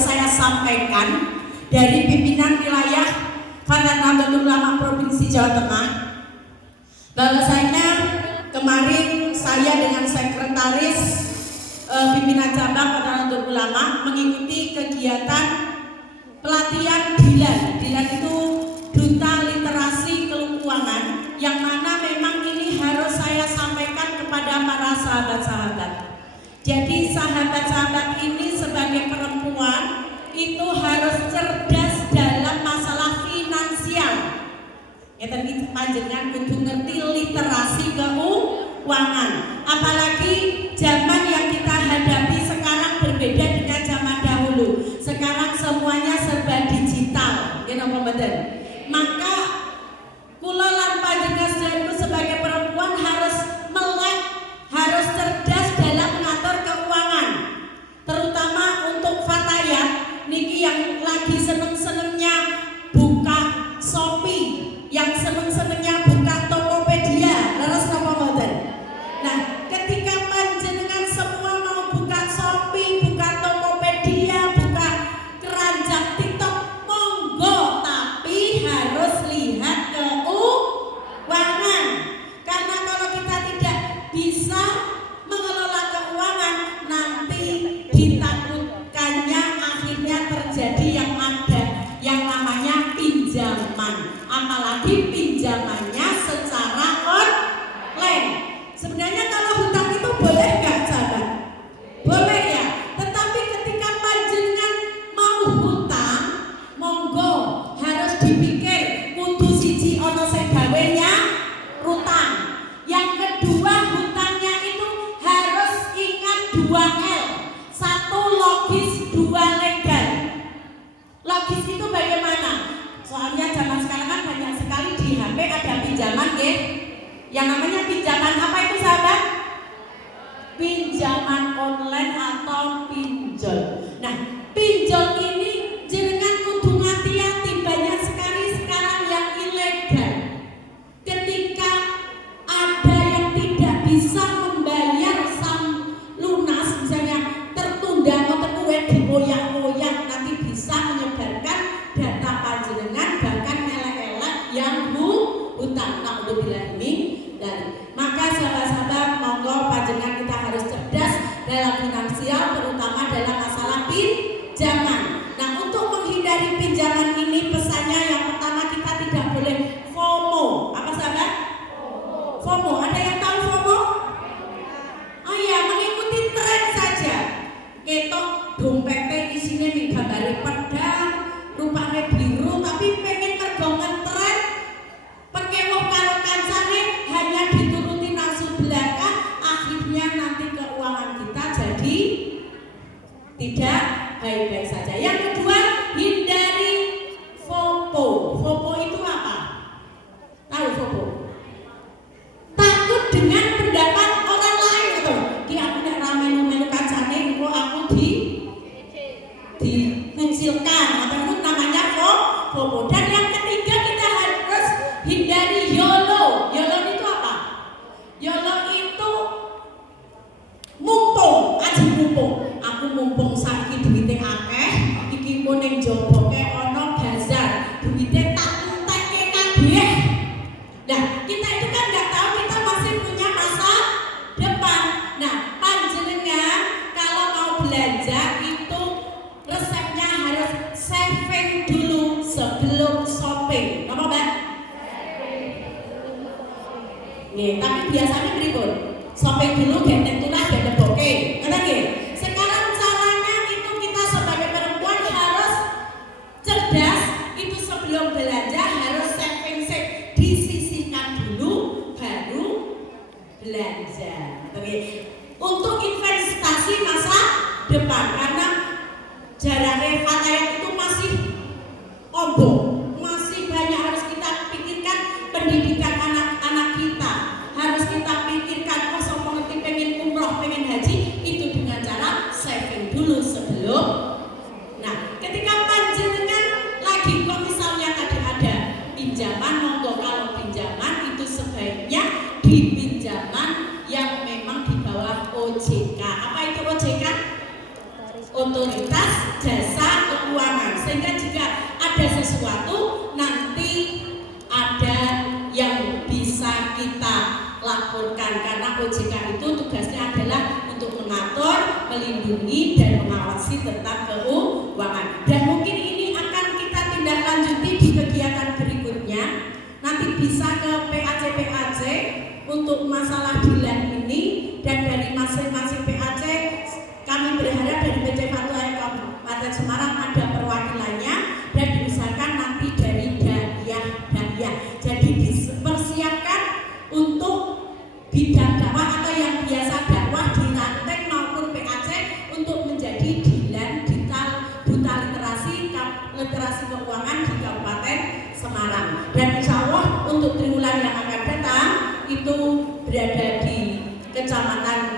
harus saya sampaikan dari pimpinan wilayah Nahdlatul Ulama Provinsi Jawa Tengah, bahwasanya kemarin saya dengan sekretaris pimpinan cabang Nahdlatul Ulama mengikuti kegiatan pelatihan DILAN. DILAN itu Duta Literasi Keuangan, yang mana memang ini harus saya sampaikan kepada para sahabat-sahabat. Jadi sahabat-sahabat ini sebagai perempuan itu harus cerdas dalam masalah finansial. Ya tadi panjenengan kudu ngerti literasi keuangan. Apalagi zaman yang kita hadapi sekarang berbeda dengan zaman dahulu. Sekarang semuanya serba digital, ya napa mboten? Maka kula lan panjenengan sedherek sebagai perempuan harus melek, harus cerdas dalam mengatur keuangan. Terutama untuk fatayat niki yang lagi seneng-senengnya buka Shopee, yang seneng-senengnya buka Tokopedia, leres napa mboten? Nah, ketika panjenengan semua mau buka Shopee, buka Tokopedia, buka keranjang TikTok, monggo, tapi harus lihat keuangan. Karena kalau kita tidak bisa mengelola keuangan, nanti ditakutkannya akhirnya terjadi yang ada yang namanya pinjaman, apalagi pinjamannya secara online. Sebenarnya kalau hutang itu boleh nggak, sahabat? Boleh ya. Tetapi ketika panjenengan mau hutang, monggo harus dipikir kudu siji ono sing gawenya rutang. Yang kedua, hutangnya itu harus ingat 2L. 1 logis, 2 legal. Logis itu bagaimana? Soalnya zaman sekarang kan banyak sekali di HP ada pinjaman, ya. Yang namanya pinjaman apa itu, sahabat? Pinjaman online atau pinjol. Nah, pinjol ini jenengan kudu hati-hati, banyak sekali sekarang yang ilegal. Ketika ada yang tidak bisa membayar lunas, misalnya tertunda atau kue dioyak-oyak, nanti bisa menyebarkan data panjenengan, bahkan elek-elek yang hutang. Naudzubillah ini. Dan maka sahabat-sahabat, monggo panjenengan kita harus cerdas dalam finansial, terutama dalam masalah pinjaman. Nah, untuk menghindari pinjaman ini, pesannya yang pertama, kita tidak boleh FOMO. Apa, sahabat? FOMO. Ada yang tahu FOMO? Oh iya, mengikuti tren saja. Ketok dompetnya isinya nih gambare pedang, rupanya biru, tapi pengen tergongan tren, pekewuh karo kancane, hanya dituruti nafsu belaka, akhirnya nanti keuangan kita jadi tidak baik-baik saja. Yang kedua, hindari FOMO. FOMO itu apa? Tahu FOMO? Takut dengan pendapat orang lain gitu. Ki aku nek rame melu kancane engko aku dikucilkan, atau itu namanya FOMO. Dan yang ketiga, kita harus hindari YOLO. YOLO itu apa? YOLO itu mumpung, aja mumpung. Aku mumpung saiki duwite akeh, iki engko ning joboke ana bazar, duwite tak entekke kabeh. Nah, kita itu kan nggak tahu, kita masih punya masa depan. Nah, panjenengan kalau mau belanja itu resepnya harus saving dulu sebelum shopping. Apa, Mbak? Nih, tapi biasanya pripun? Shopping dulu ben tentulah ben leboke. Ngoten nggih. Sekarang caranya itu kita sebagai perempuan harus cerdas, itu sebelum belanja harus saving, disisihkan dulu baru belanja. Oke. Untuk investasi masa depan, karena jaraknya fatayat itu masih ombong, masih banyak harus kita pikirkan pendidikan anak-anak kita, harus kita pikirkan ngerti pengen umroh, pengen haji, itu dengan cara saving dulu sebelum. Nah, ketika panjenengan lagi kok misalnya tadi ada pinjaman, monggo kalau pinjaman itu sebaiknya di pinjaman yang memang di bawah OJK. Apa itu OJK? Otorisasi otoritas jasa keuangan, sehingga jika ada sesuatu nanti ada yang bisa kita laporkan, karena OJK itu tugasnya adalah untuk mengatur, melindungi dan mengawasi tentang keuangan. Dan mungkin ini akan kita tindak lanjuti di kegiatan berikutnya. Nanti bisa ke PAC untuk masalah dilan ini, dan dari masing-masing PAC kami berharap dari PT Fatwa Kabupaten Semarang ada perwakilannya, dan diusahakan nanti dari dakwah. Jadi dipersiapkan untuk bidang dakwah atau yang biasa dakwah di Ranteng maupun PAC untuk menjadi dilan duta literasi keuangan di Kabupaten Semarang. Dan insya Allah untuk triwulan yang akan datang itu berada di Kecamatan